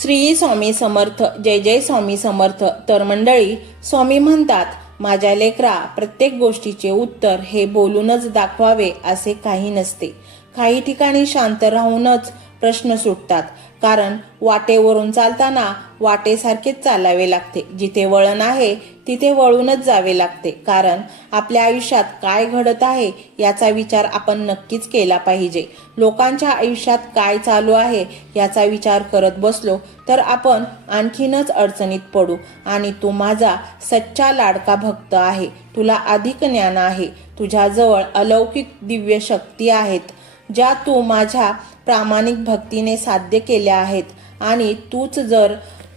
श्री स्वामी समर्थ. जय जय स्वामी समर्थ. तर मंडळी, स्वामी म्हणतात, माझ्या लेकरा, प्रत्येक गोष्टीचे उत्तर हे बोलूनच दाखवावे असे काही नसते. काही ठिकाणी शांत राहूनच प्रश्न सुटतात. कारण वाटेवरून चालताना वाटेसारखेच चालावे लागते. जिथे वळण आहे तिथे वळूनच जावे लागते. कारण आपल्या आयुष्यात काय घडत आहे याचा विचार आपण नक्कीच केला पाहिजे. लोकांच्या आयुष्यात काय चालू आहे याचा विचार करत बसलो तर आपण आणखीनच अडचणीत पडू. आणि तू माझा सच्चा लाडका भक्त आहे. तुला अधिक ज्ञान आहे. तुझ्याजवळ अलौकिक दिव्य शक्ती आहेत, ज्या तू माझ्या प्रामाणिक भक्तीने साध्य केल्या आहेत. आणि तूच जर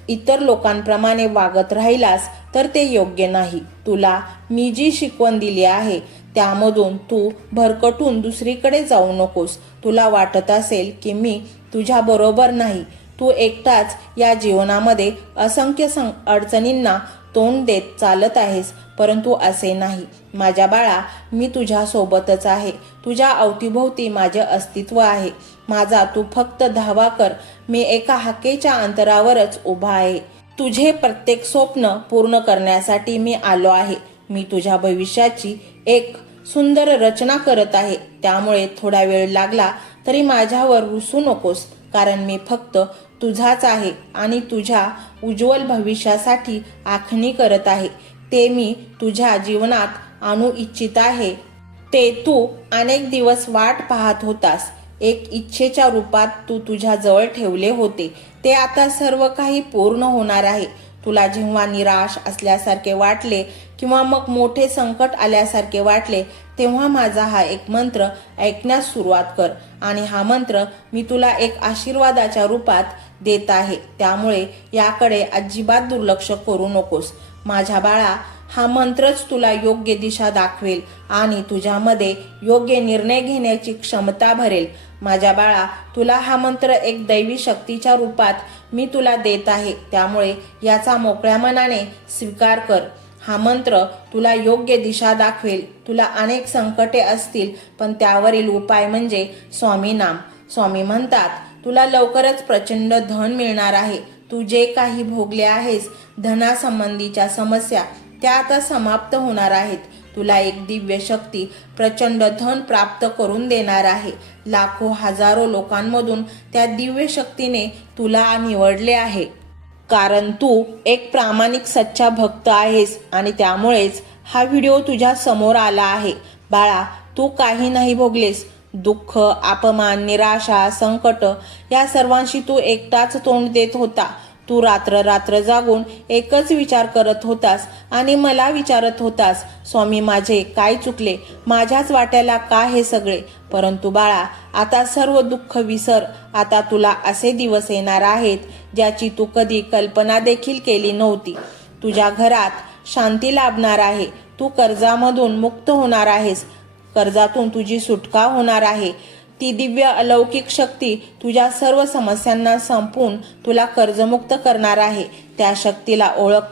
इतर लोकांप्रमाणे वागत राहिलास तर ते योग्य नाही. तुला मी जी शिकवण दिली आहे त्यामधून तू भरकटून दुसरीकडे जाऊ नकोस. तुला वाटत असेल की मी तुझ्या बरोबर नाही, तू एकटाच या जीवनामध्ये असंख्य अडचणींना तोंड देत चालत आहेस, परंतु असे नाही. माझ्या बाळा, मी तुझ्या सोबतच आहे. तुझ्या अवतीभोवती माझे अस्तित्व आहे. माझा तू फक्त धावा कर. मी एका हाकेच्या अंतरावरच उभा आहे. तुझे प्रत्येक स्वप्न पूर्ण करण्यासाठी मी आलो आहे. मी तुझ्या भविष्याची एक सुंदर रचना करत आहे. त्यामुळे थोडा वेळ लागला तरी माझ्यावर रुसू नकोस, कारण मी फक्त तुझाच आहे आणि तुझ्या उज्ज्वल भविष्यासाठी आखणी करत आहे. ते मी तुझ्या जीवनात आणू इच्छित आहे. ते तू अनेक दिवस वाट पाहत होतास. एक इच्छेच्या रूपात तू तुझ्या जवळ ठेवले होते. ते आता सर्व काही पूर्ण होणार आहे. तुला जेव्हा निराश असल्यासारखे वाटले किंवा मग मोठे संकट आल्यासारखे वाटले, तेव्हा माझा हा एक मंत्र ऐकण्यास सुरुवात कर. आणि हा मंत्र मी तुला एक आशीर्वादाच्या रूपात देत आहे. त्यामुळे याकडे अजिबात दुर्लक्ष करू नकोस. माझ्या बाळा, हा मंत्रच तुला योग्य दिशा दाखवेल आणि तुझ्यामध्ये योग्य निर्णय घेण्याची क्षमता भरेल. माझ्या बाळा, तुला हा मंत्र एक दैवी शक्तीच्या रूपात मी तुला देत आहे. त्यामुळे याचा मोकळ्या मनाने स्वीकार कर. हा मंत्र तुला योग्य दिशा दाखवेल. तुला अनेक संकटे असतील, पण त्यावरील उपाय म्हणजे स्वामी नाम. स्वामी म्हणतात, तुला लवकरच प्रचंड धन मिळणार आहे. तू जे काही भोगले आहेस धनासंबंधीच्या समस्या, त्या आता समाप्त होणार आहेत. तुला एक दिव्य शक्ती प्रचंड धन प्राप्त करून देणार आहे. लाखो हजारो लोकांमधून त्या दिव्य शक्तीने तुला निवडले आहे. कारण तू एक प्रामाणिक सच्चा भक्त आहेस आणि त्यामुळेच हा व्हिडिओ तुझ्या समोर आला आहे. बाळा, तू काही नाही भोगलेस. दुःख, अपमान, निराशा, संकट या सर्वांशी तू एकटाच तोंड देत होता. तू रात्र जागून एकच विचार करत होतास आणि मला विचारत होतास, स्वामी माझे काय चुकले, माझ्याच वाट्याला का हे सगळे. परंतु बाळा, आता सर्व दुःख विसर. आता तुला असे दिवस येणार आहेत ज्याची तू कधी कल्पना देखील केली नव्हती. तुझ्या घरात शांती लाभणार आहे. तू कर्जामधून मुक्त होणार आहेस. कर्जातून तुझी सुटका होणार आहे. ती दिव्य अलौकिक शक्ती तुझ्या सर्व समस्यांना संपवून तुला कर्जमुक्त करणार आहे. त्या शक्तीला ओळख.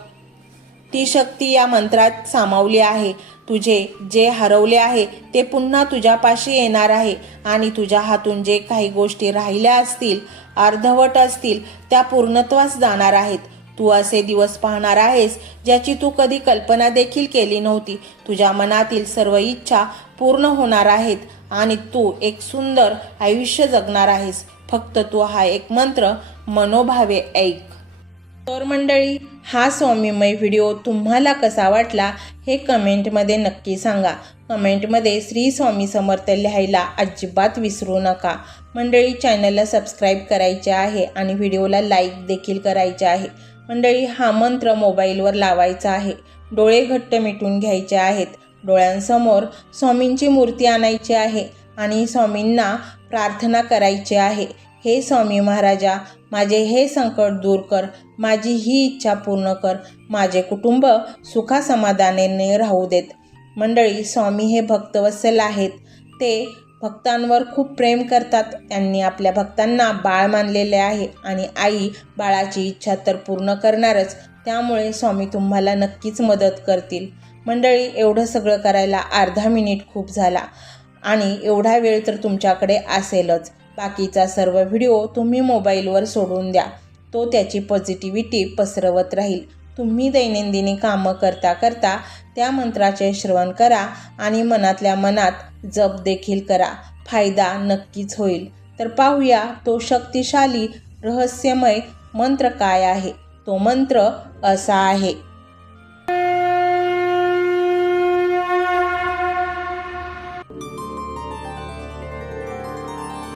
ती शक्ती या मंत्रात सामावली आहे. तुझे जे हरवले आहे ते पुन्हा तुझ्यापाशी येणार आहे. आणि तुझ्या हातून जे काही गोष्टी राहिल्या असतील, अर्धवट असतील, त्या पूर्णत्वास जाणार आहेत. तू असे दिवस पाहणार आहेस ज्याची तू कधी कल्पना देखील केली नव्हती. तुझ्या मनातील सर्व इच्छा पूर्ण होणार आहेत आणि तू एक सुंदर आयुष्य जगणार आहेस. फक्त तू हा एक मंत्र मनोभावे ऐक. तर मंडळी, हा स्वामीमय व्हिडिओ तुम्हाला कसा वाटला हे कमेंटमध्ये नक्की सांगा. कमेंटमध्ये श्री स्वामी समर्थ लिहायला अजिबात विसरू नका. मंडळी, चॅनलला सबस्क्राईब करायचे आहे आणि व्हिडिओला लाईक देखील करायचे आहे. मंडळी, हा मंत्र मोबाईलवर लावायचा आहे. डोळे घट्ट मिटून घ्यायचे आहेत. डोळ्यांसमोर स्वामींची मूर्ती आणायची आहे आणि स्वामींना प्रार्थना करायची आहे. हे स्वामी महाराजा, माझे हे संकट दूर कर. माझी ही इच्छा पूर्ण कर. माझे कुटुंब सुखासमाधानाने राहू देत. मंडळी, स्वामी हे भक्तवत्सल आहेत. ते भक्तांवर खूप प्रेम करतात. त्यांनी आपल्या भक्तांना बाळ मानलेले आहे आणि आई बाळाची इच्छा तर पूर्ण करणारच. त्यामुळे स्वामी तुम्हाला नक्कीच मदत करतील. मंडळी, एवढं सगळं करायला अर्धा मिनिट खूप झाला आणि एवढा वेळ तर तुमच्याकडे असेलच. बाकीचा सर्व व्हिडिओ तुम्ही मोबाईलवर सोडून द्या. तो त्याची पॉझिटिव्हिटी पसरवत राहील. तुम्ही दैनंदिनी कामं करता करता त्या मंत्राचे श्रवण करा आणि मनातल्या मनात जप देखील करा. फायदा नक्कीच होईल. तर पाहूया तो शक्तिशाली रहस्यमय मंत्र काय आहे. तो मंत्र असा आहे.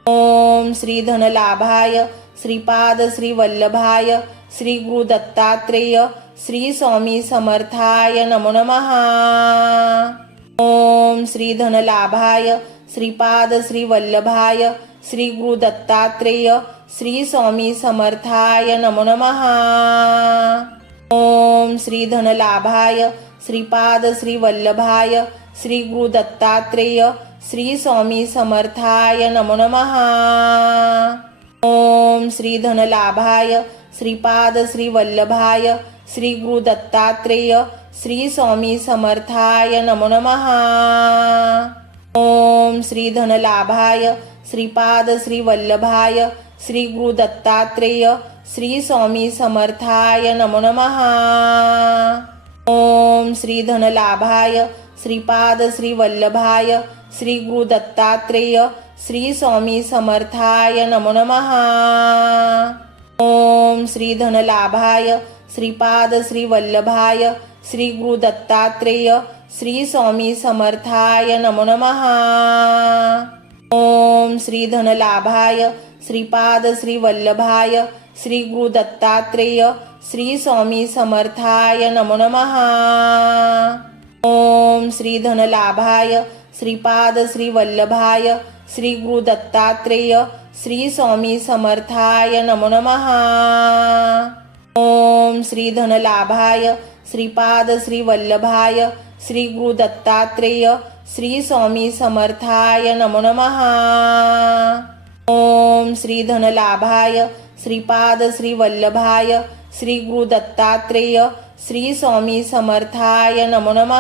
ओम श्री धनलाभाय श्रीपाद श्री वल्लभाय श्री गुरु दत्तात्रेय श्री स्वामी समर्थाय नमो नमः. ओम श्री धनलाभाय श्रीपाद श्री वल्लभाय श्री गुरु दत्तात्रेय श्री स्वामी समर्थाय नमो नमः. ओम श्री धनलाभाय श्रीपाद श्री वल्लभाय श्री गुरु दत्तात्रेय श्री स्वामी समर्थाय नमो नमः. ओम श्री धनलाभाय श्रीपाद श्री वल्लभाय श्री गुरु दत्तात्रेय श्री स्वामी समर्थाय नमो नमः. ओम श्री धनलाभाय श्रीपाद श्री वल्लभाय श्री गुरु दत्तात्रेय श्री स्वामी समर्थाय नमो नमः. ओम श्री धनलाभाय श्रीपाद श्री वल्लभाय श्री गुरु दत्तात्रेय श्री स्वामी समर्थाय नमो नमः. ओम श्री धनलाभाय श्रीपाद श्री वल्लभाय श्री गुरु दत्तात्रेय श्री स्वामी समर्थाय नमो नमः. ओम श्री धनलाभाय श्रीपाद श्री वल्लभाय श्री गुरु दत्तात्रेय श्री स्वामी समर्थाय नमो नमः. ओम श्री धनलाभाय श्रीपाद श्री वल्लभाय श्री गुरु दत्तात्रेय श्री स्वामी समर्थाय नमो नमः. ओम श्री धनलाभाय श्रीपाद श्री वल्लभाय श्री गुरु दत्तात्रेय श्री स्वामी समर्थाय नमो नमः. ओम श्री धनलाभाय श्रीपाद श्री वल्लभाय श्री गुरु दत्तात्रेय श्री स्वामी समर्थाय नमो नमः.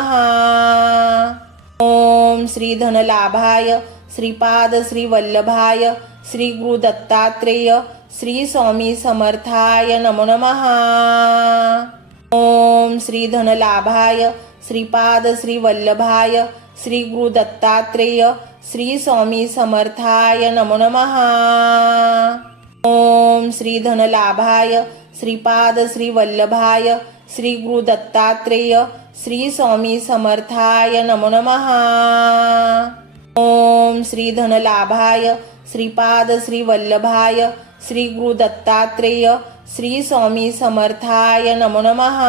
ओम श्री धनलाभाय श्रीपाद श्री वल्लभाय श्री गुरु दत्तात्रेय श्री स्वामी समर्थाय नमो नमः. ओम श्री धनलाभाय श्रीपाद श्री वल्लभाय श्री गुरु दत्तात्रेय श्री स्वामी समर्थाय नमो नमः. ओम श्री धनलाभाय श्रीपाद श्री वल्लभाय श्री गुरु दत्तात्रेय श्री स्वामी समर्थाय नमो नमः. ओम श्री धनलाभाय श्रीपाद श्री वल्लभाय श्री गुरु दत्तात्रेय श्री स्वामी समर्थाय नमो नमः.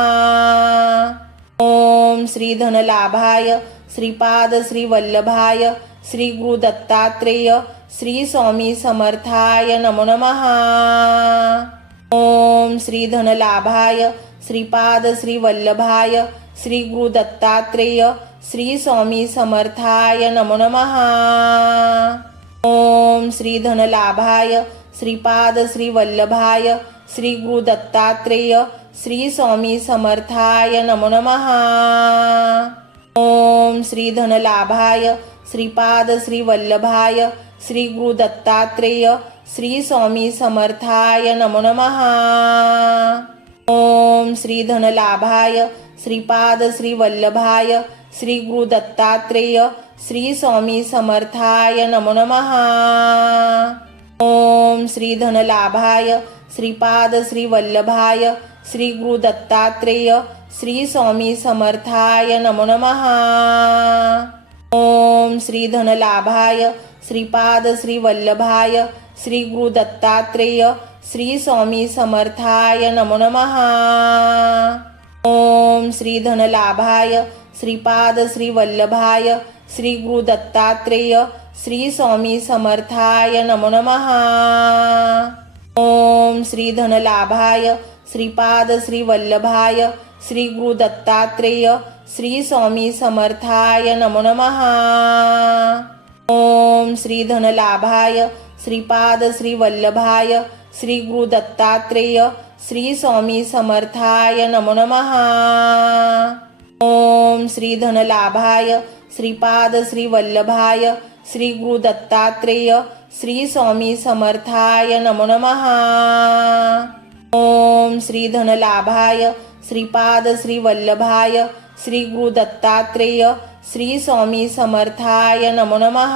ओम श्री धनलाभाय श्रीपाद श्री वल्लभाय श्री गुरु दत्तात्रेय श्री स्वामी समर्थाय नमो नमः. ओम श्री धनलाभाय श्रीपाद श्री वल्लभाय श्री गुरु दत्तात्रेय श्री स्वामी समर्थाय नमो नमः. ओम श्री धनलाभाय श्रीपाद श्री वल्लभाय श्री गुरु दत्तात्रेय श्री स्वामी समर्थाय नमो नमः. ओम श्री धनलाभाय श्रीपाद श्री वल्लभाय श्री गुरु दत्तात्रेय श्री स्वामी समर्थाय नमो नमः. ओम श्री धनलाभाय श्रीपाद श्री वल्लभाय श्री गुरु दत्तात्रेय श्री स्वामी समर्थाय नमो नमः. ओम श्री धनलाभाय श्रीपाद श्री वल्लभाय श्री गुरु दत्तात्रेय श्री स्वामी समर्थाय नमो नमः. ओम श्री धनलाभाय श्रीपाद श्री वल्लभाय श्री गुरु दत्तात्रेय श्री स्वामी समर्थाय नमो नमः. ओम श्री धनलाभाय श्रीपाद श्री वल्लभाय श्री गुरु दत्तात्रेय श्री स्वामी समर्थाय नमो नमः. ओम श्री धनलाभाय श्रीपाद श्री वल्लभाय श्री गुरु दत्तात्रेय श्री स्वामी समर्थाय नमो नमः. ओम श्री धनलाभाय श्रीपाद श्री वल्लभाय श्री गुरु दत्तात्रेय श्री स्वामी समर्थाय नमो नमः. ओम श्री धनलाभाय श्रीपाद श्री वल्लभाय श्री गुरु दत्तात्रेय श्री स्वामी समर्थाय नमो नमः. ओम श्री धनलाभाय श्रीपाद श्री वल्लभाय श्री गुरु दत्तात्रेय श्री स्वामी समर्थाय नमो नमः।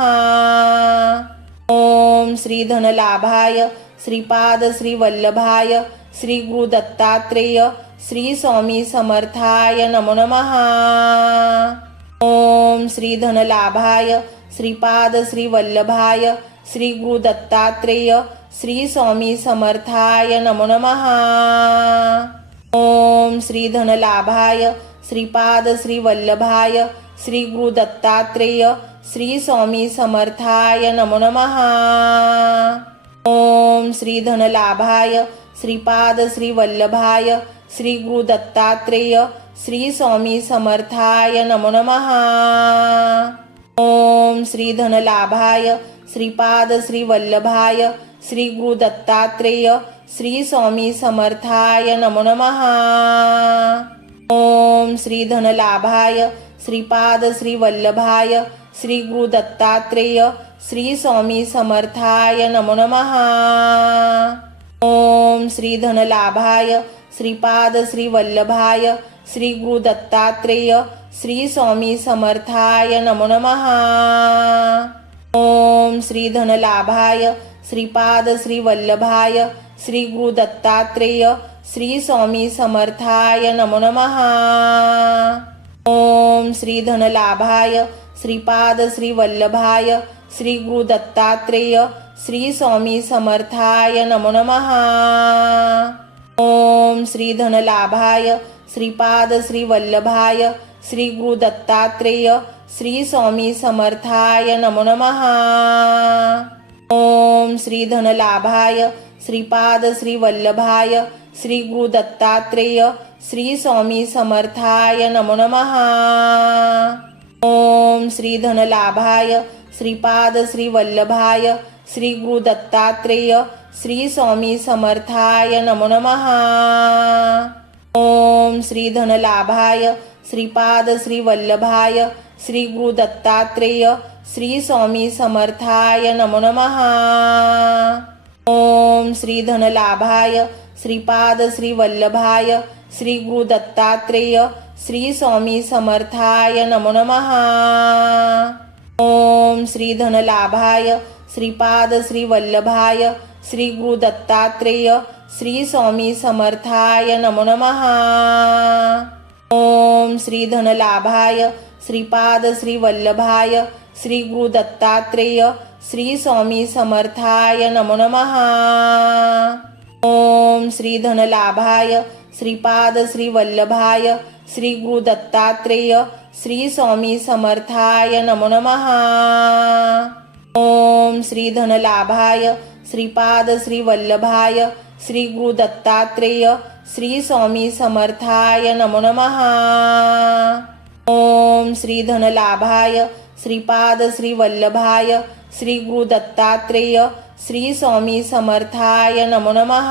ओम श्री धनलाभाय श्रीपाद श्री वल्लभाय श्री गुरु दत्तात्रेय श्री स्वामी समर्थाय नमो नमः। ओम श्री धनलाभाय श्रीपाद श्री वल्लभाय श्री गुरु दत्तात्रेय श्री स्वामी समर्थाय नमो नमः। ओम श्री धनलाभाय श्रीपाद श्री वल्लभाय श्री गुरु दत्तात्रेय श्री स्वामी समर्थाय नमो नमः। ओम श्री धनलाभाय श्रीपाद श्री वल्लभाय श्री गुरु दत्तात्रेय श्री स्वामी समर्थाय नमो नमः। ओम श्री धनलाभाय श्रीपाद श्री वल्लभाय श्री गुरु दत्तात्रेय श्री स्वामी समर्थाय नमो नमः। ओम श्री धनलाभाय श्रीपाद श्री वल्लभाय श्री गुरु दत्तात्रेय श्री स्वामी समर्थाय नमो नमः। ओम श्री धनलाभाय श्रीपाद श्री वल्लभाय श्री गुरु दत्तात्रेय श्री स्वामी समर्थाय नमो नमः। ओम श्री धनलाभाय श्रीपाद श्री वल्लभाय श्री गुरु दत्तात्रेय श्री स्वामी समर्थाय नमो नमः। ओम श्री धनलाभाय श्रीपाद श्री वल्लभाय श्री गुरु दत्तात्रेय श्री स्वामी समर्थाय नमो नमः। ओम श्री धनलाभाय श्रीपाद श्री वल्लभाय श्री गुरु दत्तात्रेय श्री स्वामी समर्थाय नमो नमः। ओम श्री धनलाभाय श्रीपाद श्री वल्लभाय श्री गुरु दत्तात्रेय श्री स्वामी समर्थाय नमो नमः। ओम श्री धनलाभाय श्रीपाद श्री वल्लभाय श्री गुरु दत्तात्रेय श्री स्वामी समर्थाय नमो नमः। ओम श्री धनलाभाय श्रीपाद श्री वल्लभाय श्री गुरु दत्तात्रेय श्री स्वामी समर्थाय नमो नमः। ओम श्री धनलाभाय श्रीपाद श्री वल्लभाय श्री गुरु दत्तात्रेय श्री स्वामी समर्थाय नमो नमः। ओम श्री धनलाभाय श्रीपाद श्री वल्लभाय श्री गुरु दत्तात्रेय श्री स्वामी समर्थाय नमो नमः। ओम श्री धनलाभाय श्रीपाद श्री वल्लभाय श्री गुरु दत्तात्रेय श्री स्वामी समर्थाय नमो नमः। ओम श्री धनलाभाय श्रीपाद श्री वल्लभाय श्री गुरु दत्तात्रेय श्री स्वामी समर्थाय नमो नमः। ओम श्री धनलाभाय श्रीपाद श्री वल्लभाय श्री गुरु दत्तात्रेय श्री स्वामी समर्थाय नमो नमः। ओम श्री धनलाभाय श्रीपाद श्री वल्लभाय श्री गुरु दत्तात्रेय श्री स्वामी समर्थाय नमो नमः।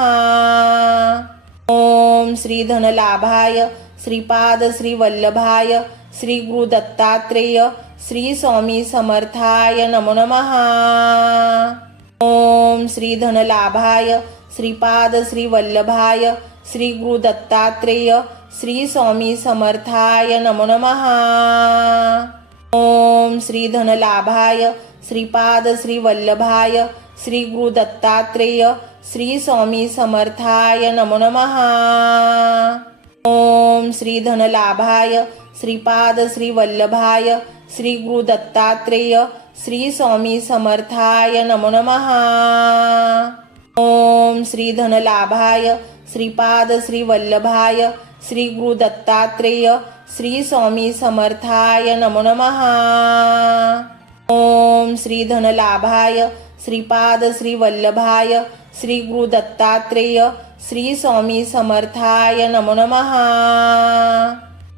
ओम श्री धनलाभाय श्रीपाद श्री वल्लभाय श्री गुरु दत्तात्रेय श्री स्वामी समर्थाय नमो नमः। ओम श्री धनलाभाय श्रीपाद श्री वल्लभाय श्री गुरु दत्तात्रेय श्री स्वामी समर्थाय नमो नमः। ओम श्री धनलाभाय श्रीपाद श्री वल्लभाय श्री गुरु दत्तात्रेय श्री स्वामी समर्थाय नमो नमः। ओम श्री धनलाभाय श्रीपाद श्री वल्लभाय श्री गुरु दत्तात्रेय श्री स्वामी समर्थाय नमो नमः। ओम श्री धनलाभाय श्रीपाद श्री वल्लभाय श्री गुरु दत्तात्रेय श्री स्वामी समर्थाय नमो नमः। ओम श्री धनलाभाय श्रीपाद श्री वल्लभाय श्री गुरु दत्तात्रेय श्री स्वामी समर्थाय नमो नमः।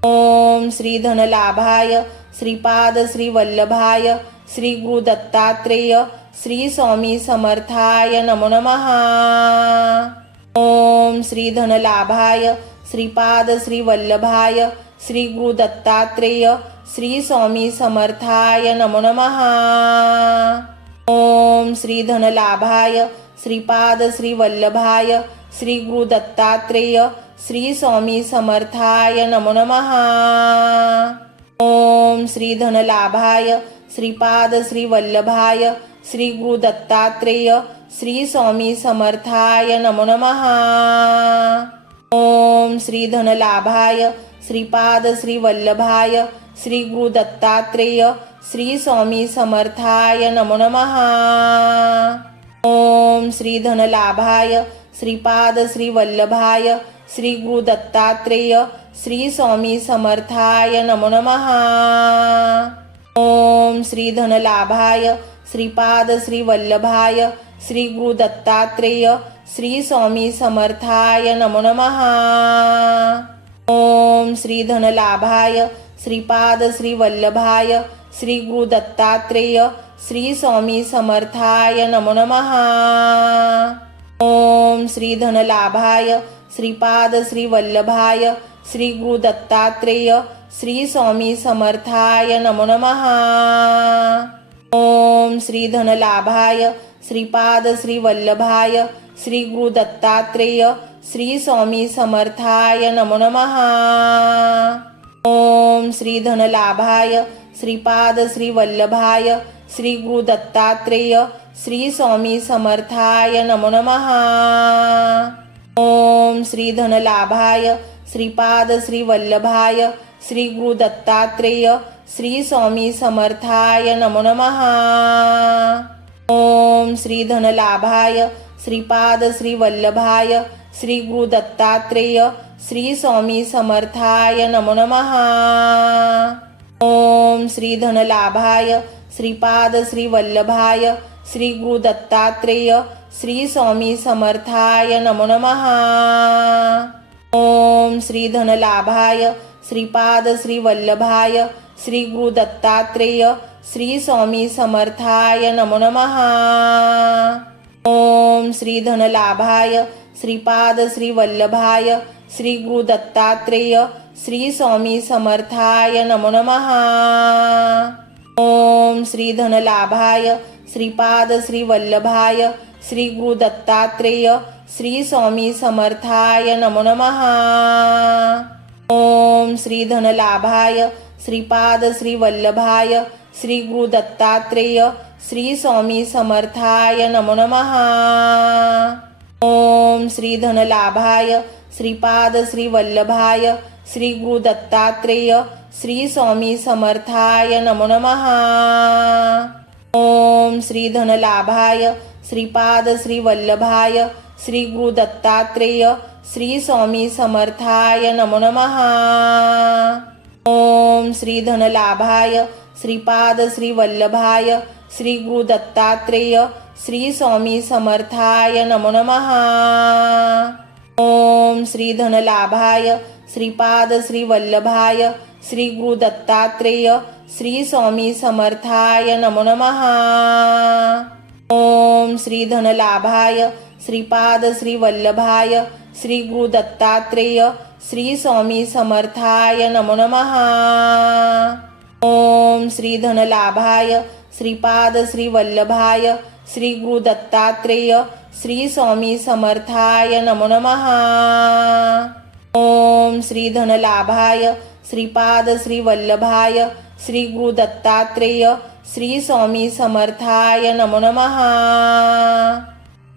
ओम श्री धनलाभाय श्रीपाद श्री वल्लभाय श्री गुरु दत्तात्रेय श्री स्वामी समर्थाय नमो नमः। ओम श्री धनलाभाय श्रीपाद श्री वल्लभाय श्री गुरु दत्तात्रेय श्री स्वामी समर्थाय नमो नमः। ओम श्री धनलाभाय श्रीपाद श्री वल्लभाय श्री गुरु दत्तात्रेय श्री स्वामी समर्थाय नमो नमः। ओम श्री धनलाभाय श्रीपाद श्री वल्लभाय श्री गुरु दत्तात्रेय श्री स्वामी समर्थाय नमो नमः। ओम श्री धनलाभाय श्रीपाद श्री वल्लभाय श्री गुरु दत्तात्रेय श्री स्वामी समर्थाय नमो नमः। ओम श्री धनलाभाय श्रीपाद श्री वल्लभाय श्री गुरु दत्तात्रेय श्री स्वामी समर्थाय नमो नमः। ओम श्री धनलाभाय श्रीपाद श्री वल्लभाय श्री गुरु दत्तात्रेय श्री स्वामी समर्थाय नमो नमः। ओम श्री धनलाभाय श्रीपाद श्री वल्लभाय श्री गुरु दत्तात्रेय श्री स्वामी समर्थाय नमो नमः। ओम श्री धनलाभाय श्रीपाद श्री वल्लभाय श्री गुरु दत्तात्रेय श्री स्वामी समर्थाय नमो नमः। ओम श्री धनलाभाय श्रीपाद श्री वल्लभाय श्री गुरु दत्तात्रेय श्री स्वामी समर्थाय नमो नमः। ओम श्री धनलाभाय श्रीपाद श्री वल्लभाय श्री गुरु दत्तात्रेय श्री स्वामी समर्थाय नमो नमः। ओम श्री धनलाभाय श्रीपाद श्री वल्लभाय श्री गुरु दत्तात्रेय श्री स्वामी समर्थाय नमो नमः। ओम श्री धनलाभाय श्रीपाद श्री वल्लभाय श्री गुरु दत्तात्रेय श्री स्वामी समर्थाय नमो नमः। ओम श्री धनलाभाय श्रीपाद श्री वल्लभाय श्री गुरु दत्तात्रेय श्री स्वामी समर्थाय नमो नमः। ओम श्री धनलाभाय श्रीपाद श्री वल्लभाय श्री गुरु दत्तात्रेय श्री स्वामी समर्थाय नमो नमः। ओम श्री धनलाभाय श्रीपाद श्री वल्लभाय श्री गुरु दत्तात्रेय श्री स्वामी समर्थाय नमो नमः। ओम श्री धनलाभाय श्रीपाद श्री वल्लभाय श्री गुरु दत्तात्रेय श्री स्वामी समर्थाय नमो नमः। ओम श्री धनलाभाय श्रीपाद श्री वल्लभाय श्री गुरु दत्तात्रेय श्री स्वामी समर्थाय नमो नमः। ओम श्री धनलाभाय श्रीपाद श्री वल्लभाय श्री गुरु दत्तात्रेय श्री स्वामी समर्थाय नमो नमः। ओम श्री धनलाभाय श्रीपाद श्री वल्लभाय श्री गुरु दत्तात्रेय श्री स्वामी समर्थाय नमो नमः। ओम श्री धनलाभाय श्रीपाद श्री वल्लभाय श्री गुरु दत्तात्रेय श्री स्वामी समर्थाय नमो नमः। ओम श्री धनलाभाय श्रीपाद श्री वल्लभाय श्री गुरु दत्तात्रेय श्री स्वामी समर्थाय नमो नमः। ओम श्री धनलाभाय श्रीपाद श्री वल्लभाय श्री गुरु दत्तात्रेय श्री स्वामी समर्थाय नमो नमः। ओम श्री धनलाभाय श्रीपाद श्री वल्लभाय श्री गुरु दत्तात्रेय श्री स्वामी समर्थाय नमो नमः। ओम श्री धनलाभाय श्रीपाद श्री वल्लभाय श्री गुरु दत्तात्रेय श्री स्वामी समर्थाय नमो नमः।